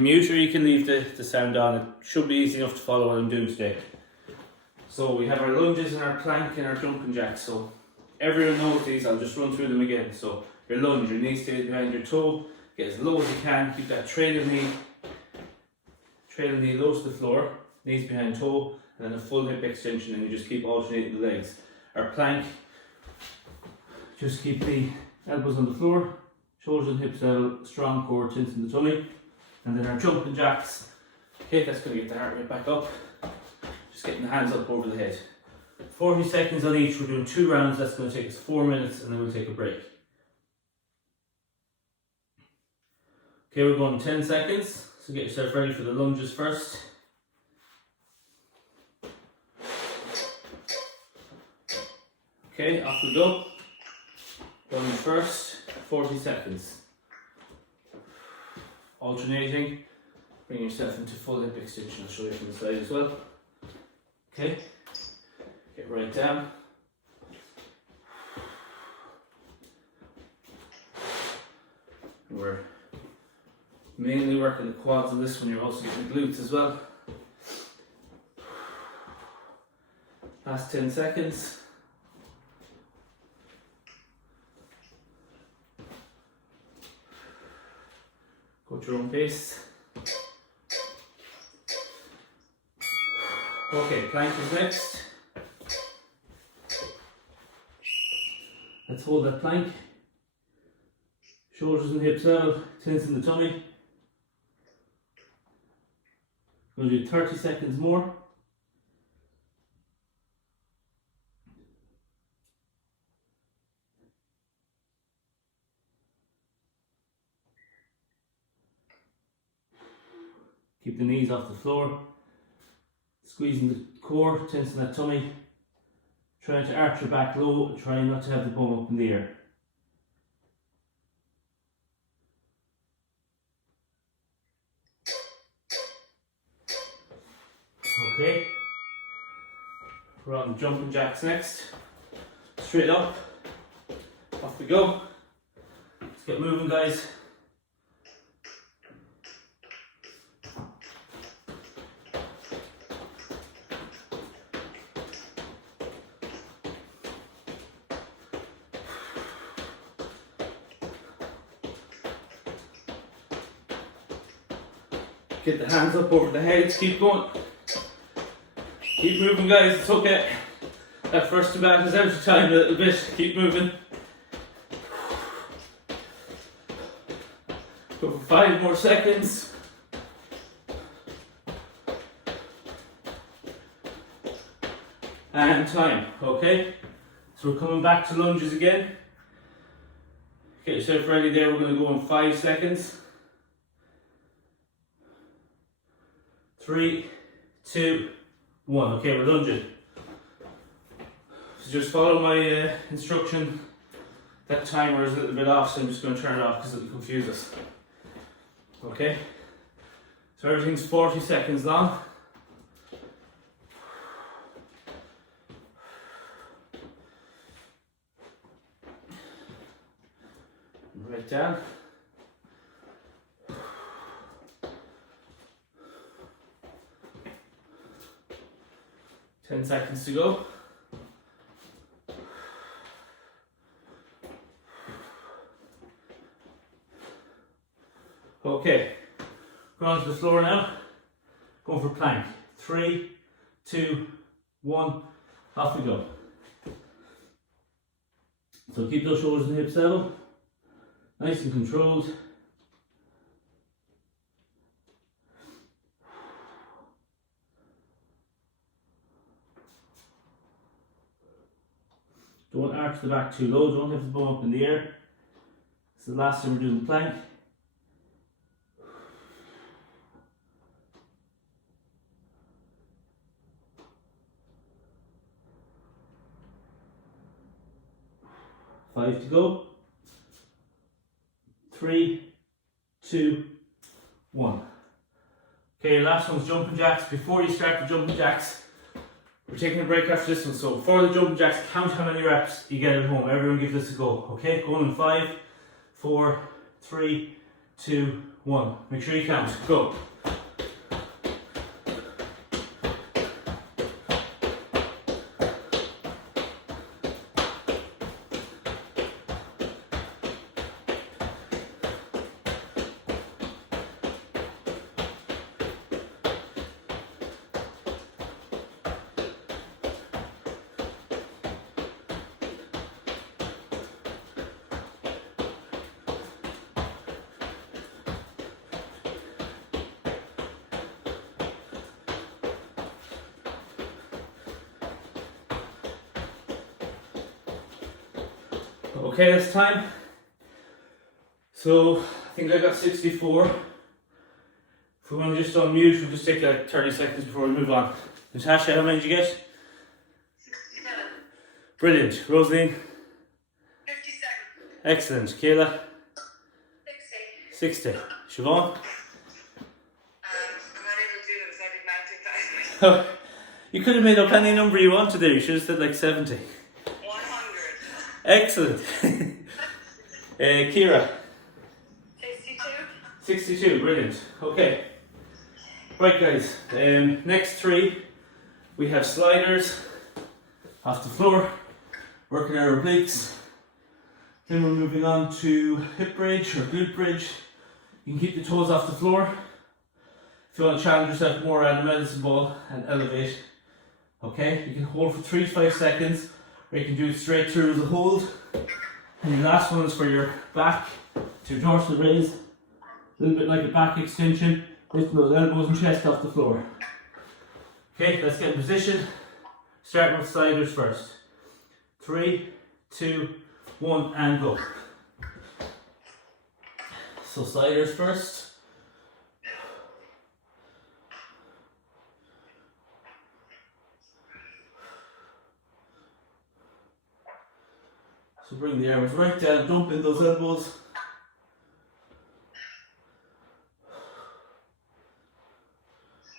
Mute or you can leave the sound on. It should be easy enough to follow what I'm doing today. So we have our lunges and our plank and our jumping jacks. So everyone knows these, I'll just run through them again. So your lunge, your knee stays behind your toe, get as low as you can, keep that trailing knee low to the floor, knees behind toe, and then a full hip extension, and you just keep alternating the legs. Our plank, just keep the elbows on the floor, shoulders and hips level, strong core, tense in the tummy. And then our jumping jacks, okay, that's going to get the heart rate back up. Just getting the hands up over the head. 40 seconds on each, we're doing 2 rounds, that's going to take us 4 minutes, and then we'll take a break. Okay, we're going 10 seconds, so get yourself ready for the lunges first. Okay, off we go. Lunge first, 40 seconds. Alternating, bring yourself into full hip extension. I'll show you from the side as well. Okay, get right down. We're mainly working the quads on this one, you're also getting the glutes as well. Last 10 seconds. Go at your own pace. Okay, plank is next. Let's hold that plank. Shoulders and hips level, tense in the tummy. We're going to do 30 seconds more. Keep the knees off the floor, squeezing the core, tensing that tummy, trying to arch your back low and trying not to have the bum up in the air. Okay, we're on the jumping jacks next. Straight up, off we go. Let's get moving, guys. Get the hands up over the heads, keep going. Keep moving, guys, it's okay. That first demand is out of time a little bit, keep moving. Go for 5 more seconds. And time, okay? So we're coming back to lunges again. Get yourself ready there, we're going to go in 5 seconds. 3, 2, 1. Okay, we're lunging. So just follow my instruction. That timer is a little bit off, so I'm just going to turn it off because it'll confuse us. Okay? So everything's 40 seconds long. Right down. 10 seconds to go. Okay, go onto the floor now. Going for plank. 3, 2, 1, off we go. So keep those shoulders and hips level, nice and controlled. Don't arch the back too low, don't have the bum up in the air. This is the last time we're doing the plank. Five to go. 3, 2, 1. Okay, last one's jumping jacks. Before you start the jumping jacks, we're taking a break after this one. So for the jumping jacks, count how many reps you get at home. Everyone give this a go. Okay, going in 5, 4, 3, 2, 1. Make sure you count. Go. Okay, that's time. So I think I got 64. If we want to just unmute, we'll just take like 30 seconds before we move on. Natasha, how many did you get? 67. Brilliant. Rosaline? 57. Excellent. Kayla? 60. 60. Siobhan? I'm not able to do them because I did mounting time. You could have made up any number you wanted there. You should have said like 70. 100. Excellent. Kira? 62. 62. Brilliant. Okay. Right guys, next 3 we have sliders off the floor, working our obliques. Then we're moving on to hip bridge or glute bridge. You can keep the toes off the floor. If you want to challenge yourself more, add a medicine ball and elevate. Okay, you can hold for 3 to 5 seconds, or you can do it straight through as a hold. And your last one is for your back, to your dorsal raise, a little bit like a back extension, lifting those elbows and chest off the floor. Okay, let's get in position. Starting with sliders first. 3, 2, 1, and go. So sliders first. So bring the arms right down, dump in those elbows.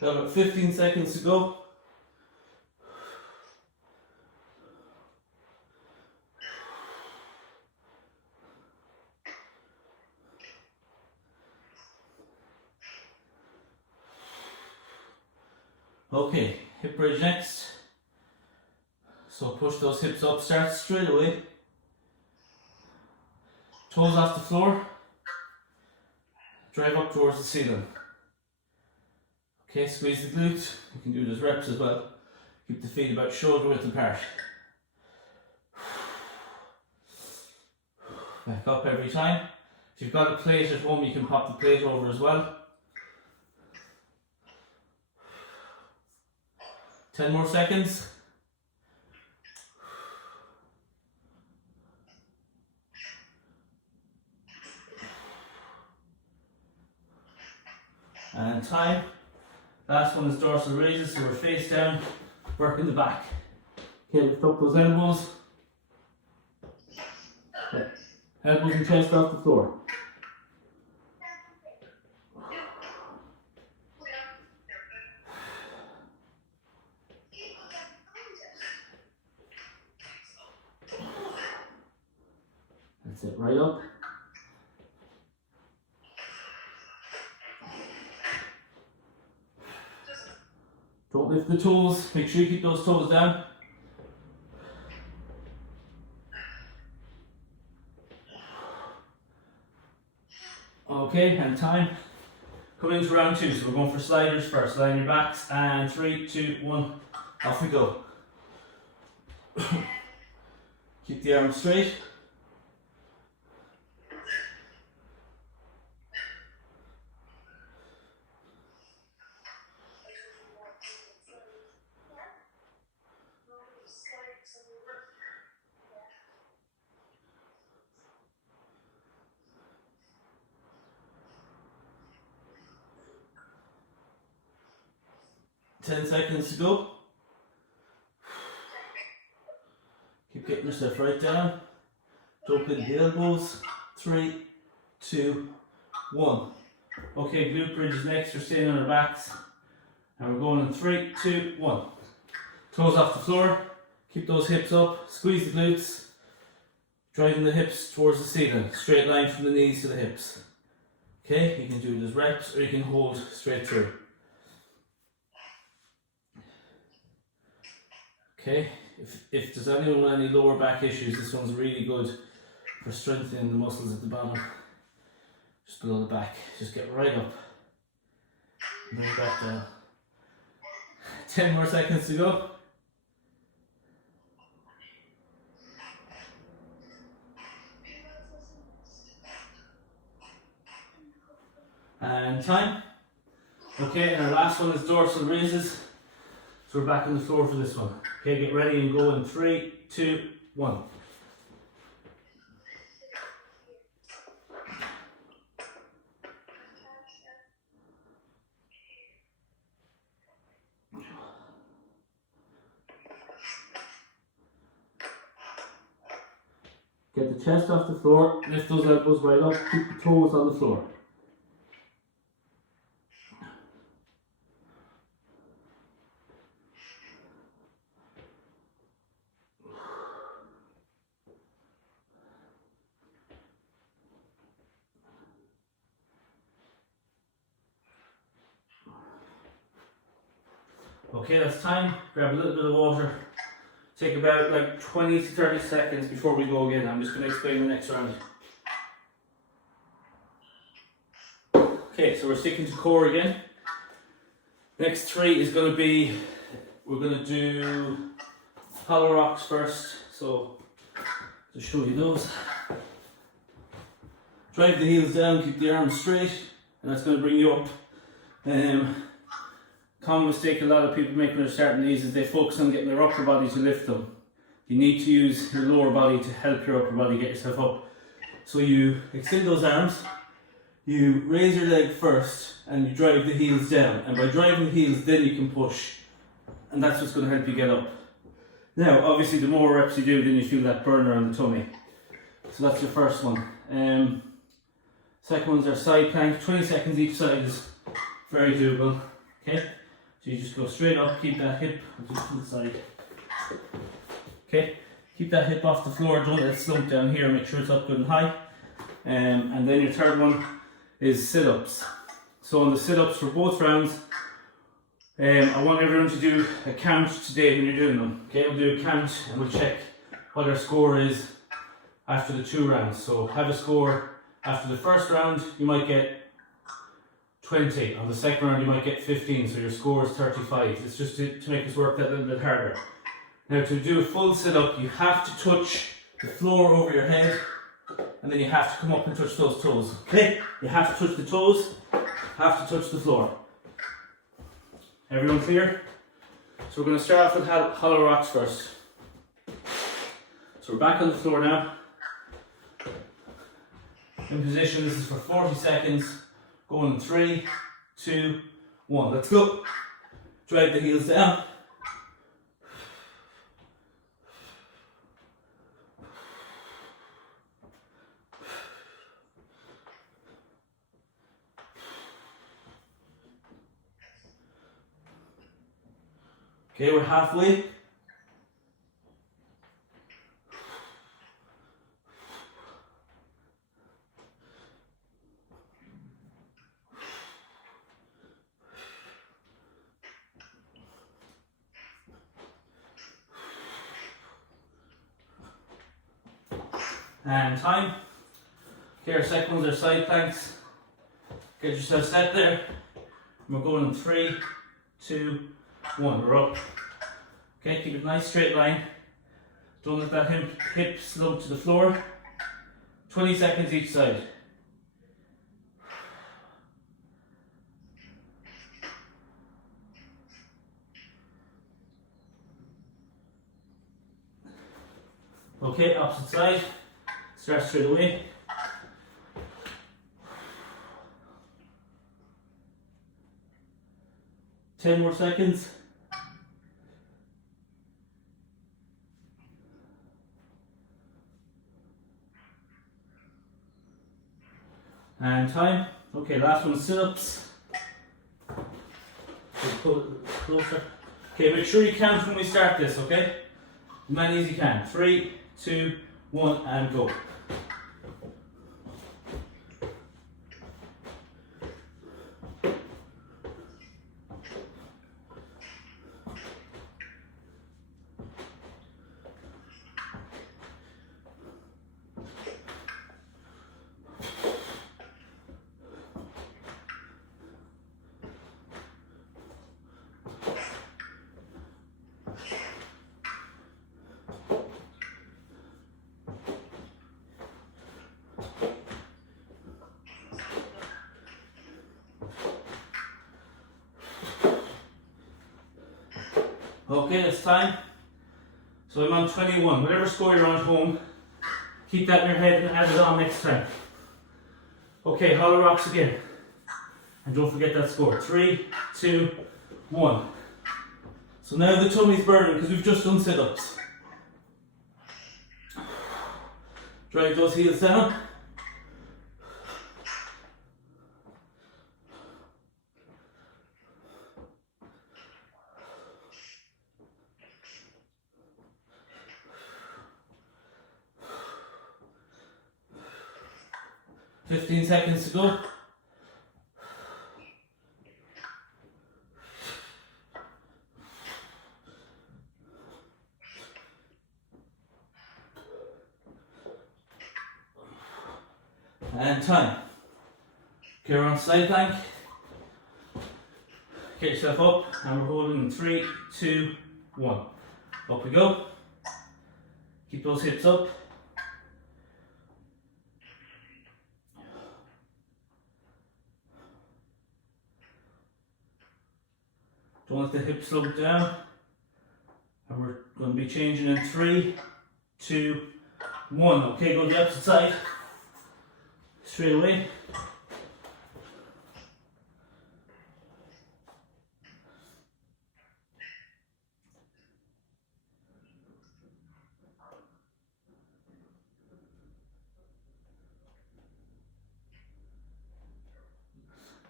Got about 15 seconds to go. Okay, hip bridge next. So push those hips up, start straight away. Toes off the floor. Drive up towards the ceiling. Okay, squeeze the glutes. You can do those reps as well. Keep the feet about shoulder width apart. Back up every time. If you've got a plate at home, you can pop the plate over as well. 10 more seconds. And time. Last one is dorsal raises, so we're face down, working the back. Okay, lift up those elbows. Okay. Elbows and chest off the floor. That's it, right up. Don't lift the toes, make sure you keep those toes down. Okay, and time. Coming into round 2, so we're going for sliders first. Line your backs, and 3, 2, 1, off we go. Keep the arms straight. Ten seconds to go. Keep getting yourself right down. Dump in the elbows. 3, 2, 1. Okay, glute bridge is next. We're staying on our backs. And we're going in 3, 2, 1. Toes off the floor. Keep those hips up. Squeeze the glutes. Driving the hips towards the ceiling. Straight line from the knees to the hips. Okay, you can do it as reps or you can hold straight through. Okay, if there's anyone with any lower back issues, this one's really good for strengthening the muscles at the bottom, just below the back. Just get right up, bring it back down. 10 more seconds to go. And time. Okay, and our last one is dorsal raises. So we're back on the floor for this one. Okay, get ready and go in 3, 2, 1. Get the chest off the floor, lift those elbows right up, keep the toes on the floor. Okay, that's time. Grab a little bit of water. Take about like 20 to 30 seconds before we go again. I'm just going to explain the next round. Okay, so we're sticking to core again. Next 3 is going to be, we're going to do hollow rocks first. So, to show you those. Drive the heels down, keep the arms straight, and that's going to bring you up. Common mistake a lot of people make when they're starting these is they focus on getting their upper body to lift them. You need to use your lower body to help your upper body get yourself up. So you extend those arms, you raise your leg first, and you drive the heels down. And by driving the heels, then you can push. And that's what's going to help you get up. Now, obviously, the more reps you do, then you feel that burner on the tummy. So that's your first one. Second ones are side plank. 20 seconds each side is very doable. Okay? So you just go straight up, keep that hip, just to the side. Okay, keep that hip off the floor, don't let it slump down here, make sure it's up good and high. And then your third one is sit-ups. So on the sit-ups for both rounds, I want everyone to do a count today when you're doing them. Okay, we'll do a count and we'll check what our score is after the 2 rounds. So have a score after the first round, you might get 20. On the second round you might get 15, so your score is 35. It's just to make us work that little bit harder. Now to do a full sit-up, you have to touch the floor over your head, and then you have to come up and touch those toes. Okay? You have to touch the toes, have to touch the floor. Everyone clear? So we're going to start off with hollow rocks first. So we're back on the floor now. In position, this is for 40 seconds. Going in 3, 2, 1. Let's go. Drive the heels down. Okay, we're halfway. And time. Okay, our second ones are side planks. Get yourself set there. We're going in 3, 2, 1. We're up. Okay, keep it nice straight line. Don't let that hip slump to the floor. 20 seconds each side. Okay, opposite side. Start straight away. Ten more seconds. And time. Okay, last one is sit-ups. Pull it closer. Okay, make sure you count when we start this, okay? As many as you can. 3, 2, 1, and go. Okay, it's time. So I'm on 21. Whatever score you're on at home, keep that in your head and add it on next time. Okay, hollow rocks again. And don't forget that score. 3, 2, 1. So now the tummy's burning because we've just done sit-ups. Drag those heels down. $15 seconds to go. And time. Okay, we're on side plank. Get yourself up and we're holding in 3, 2, 1. Up we go. Keep those hips up. Don't let the hips slope down. And we're going to be changing in 3, 2, 1. Okay, go to the opposite side. Straight away.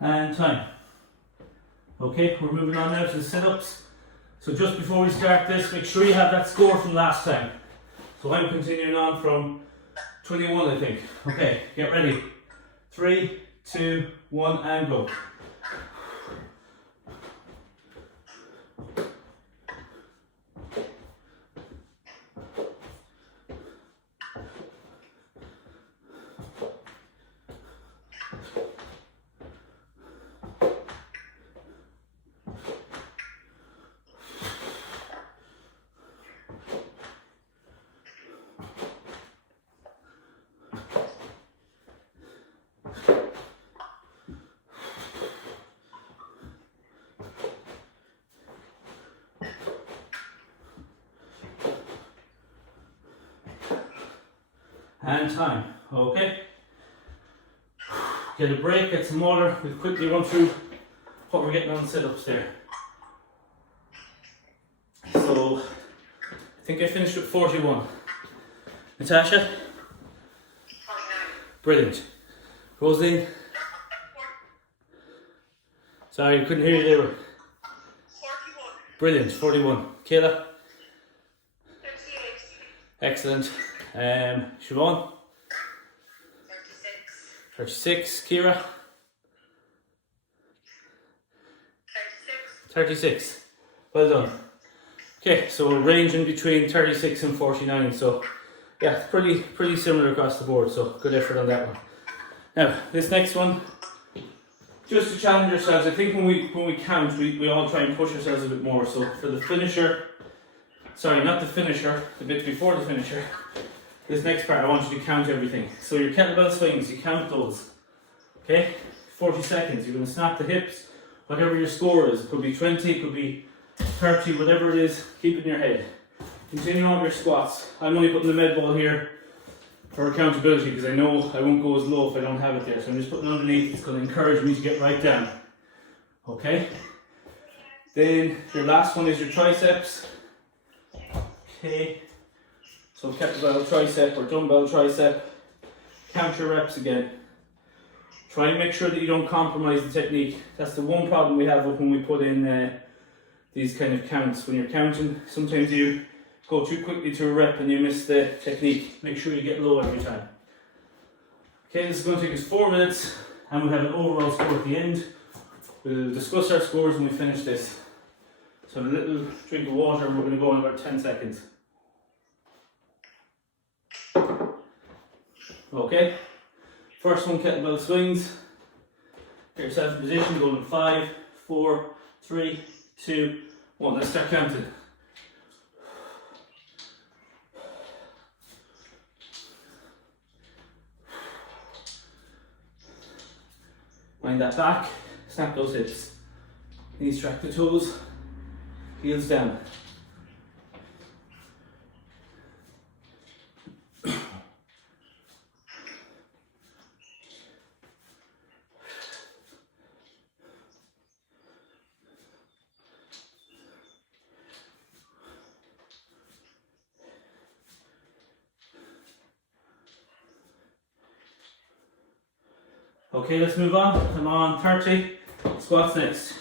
And time. Okay, we're moving on now to the sit-ups. So just before we start this, make sure you have that score from last time. So I'm continuing on from 21, I think. Okay, get ready. 3, 2, 1, and go. And time. Okay. Get a break, get some water. We'll quickly run through what we're getting on the sit-ups there. So, I think I finished with 41. Natasha? 49. Brilliant. Rosaline? Sorry, I couldn't hear you there. 41. Brilliant, 41. Kayla? 38. Excellent. Siobhan? 36. 36. Kira? 36. 36. Well done. Okay, so we're ranging between 36 and 49, so yeah, pretty similar across the board, so good effort on that one. Now, this next one, just to challenge ourselves, I think when we count, we all try and push ourselves a bit more, so for the finisher, sorry, not the finisher, the bit before the finisher, this next part I want you to count everything. So your kettlebell swings, you count those, okay? 40 seconds, you're going to snap the hips, whatever your score is, it could be 20, it could be 30, whatever it is, keep it in your head. Continue on with your squats. I'm only putting the med ball here for accountability because I know I won't go as low if I don't have it there. So I'm just putting it underneath. It's going to encourage me to get right down. Okay? Then your last one is your triceps. Okay. So kettlebell tricep or dumbbell tricep. Count your reps again. Try and make sure that you don't compromise the technique. That's the one problem we have when we put in these kind of counts. When you're counting, sometimes you go too quickly to a rep and you miss the technique. Make sure you get low every time. Okay, this is going to take us 4 minutes and we'll have an overall score at the end. We'll discuss our scores when we finish this. So a little drink of water and we're going to go in about 10 seconds. Okay, first one, kettlebell swings. Get yourself in position, go in 5, 4, 3, 2, 1. Let's start counting. Wind that back, snap those hips. Knees track the toes. Heels down. Okay, let's move on. I'm on 30 squats next.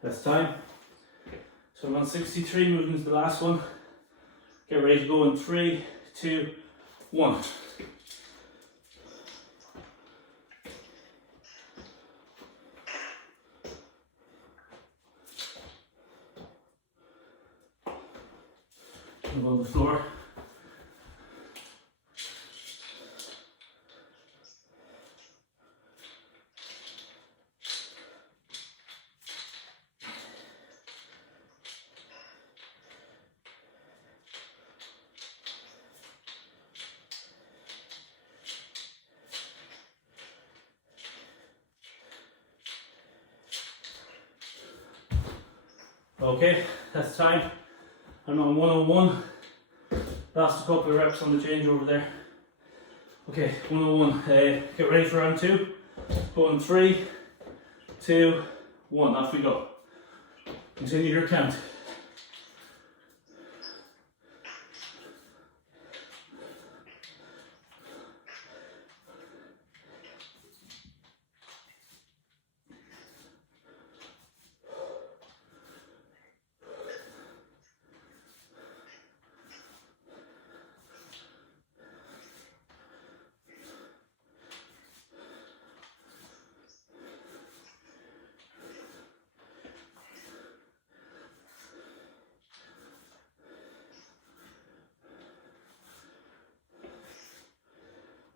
That's time. So I'm on 63, moving to the last one. Get ready to go in 3, 2, 1. Move on the floor. Okay, that's time. I'm on 101. Last couple of reps on the change over there. Okay, 101. Get ready for round 2. Go in 3, 2, 1. Off we go. Continue your count.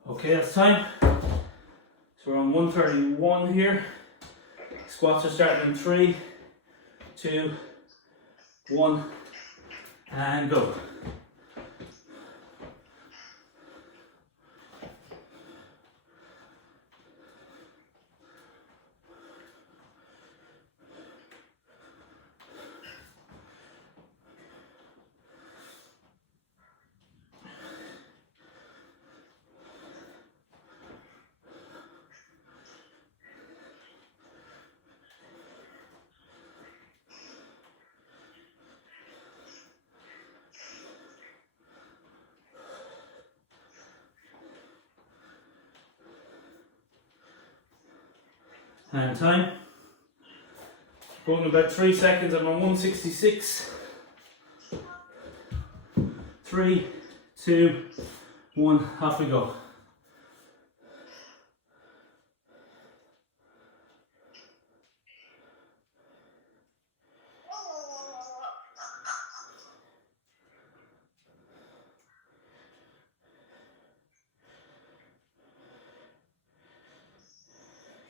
Okay, that's time. So we're on 131 here. Squats are starting in 3, 2, 1, and go. And time. Going about 3 seconds, I'm on 166. 3, 2, 1, off we go.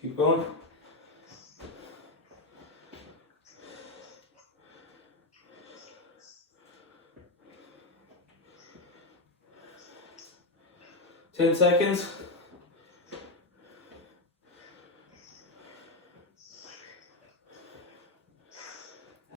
Keep going. Ten seconds.